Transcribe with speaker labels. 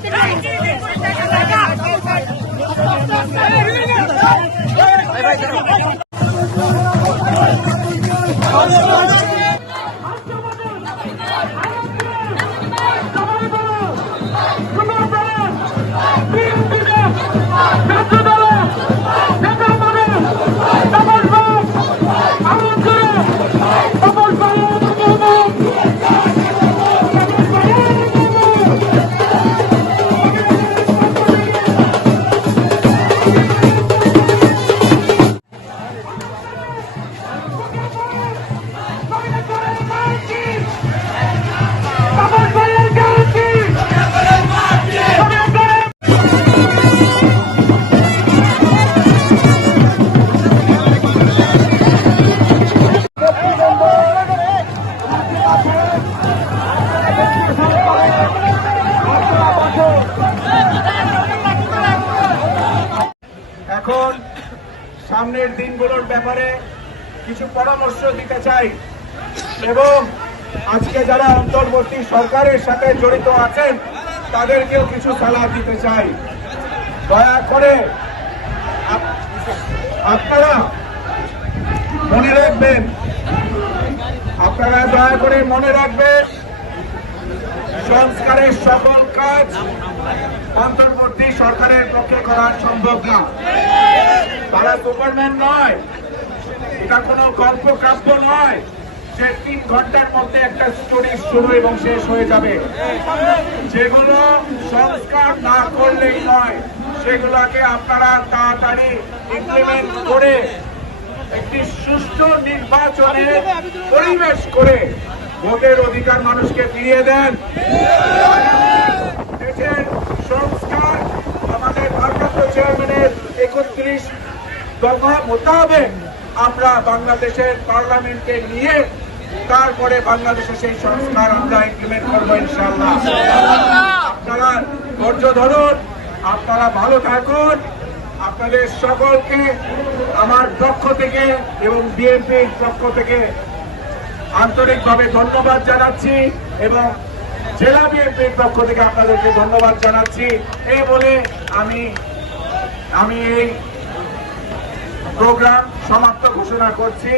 Speaker 1: Vai, vai, vai. এখন সামনের দিনগুলোর ব্যাপারে কিছু পরামর্শ দিতে চাই। এবং আজকে যারা অন্তর্বর্তী সরকারের সাথে জড়িত আছেন, তাদেরকেও কিছু সালাহ দিতে চাই। দয়া করে আপনারা মনে রাখবেন। আপনারা দয়া করে মনে রাখবেন। সংস্কারের সকল কাজ অন্তর্বর্তী সরকারের পক্ষে করা সম্ভব না। তারা সুপারম্যান নয়। এটা কোনো গল্প কাব্য নয় যে তিন ঘণ্টার মধ্যে একটা স্টোরি শুরু এবং শেষ হয়ে যাবে। যেগুলো সংস্কার না করলেই নয়, সেগুলোকে আপনারা তাড়াতাড়ি ইমপ্লিমেন্ট করে একটি সুষ্ঠু নির্বাচনের পরিবেশ করে ভোটের অধিকার মানুষকে ফিরিয়ে দেন। দেশের সংস্কার আমাদের ভারপ্রাপ্ত চেয়ারম্যানের একত্রিশ দফা মোতাবেক আমরা বাংলাদেশের পার্লামেন্টে নিয়ে তারপরে বাংলাদেশে সেই সংস্কার আমরা ইমপ্লিমেন্ট করব ইনশাল্লাহ আপনারা ধৈর্য ধরুন, আপনারা ভালো থাকুন, আপনাদের সকলকে আমার পক্ষ থেকে এবং বিএনপির পক্ষ থেকে আন্তরিকভাবে ধন্যবাদ জানাচ্ছি এবং জেলা বিএনপির পক্ষ থেকে আপনাদেরকে ধন্যবাদ জানাচ্ছি। এই বলে আমি আমি এই প্রোগ্রাম সমাপ্ত ঘোষণা করছি।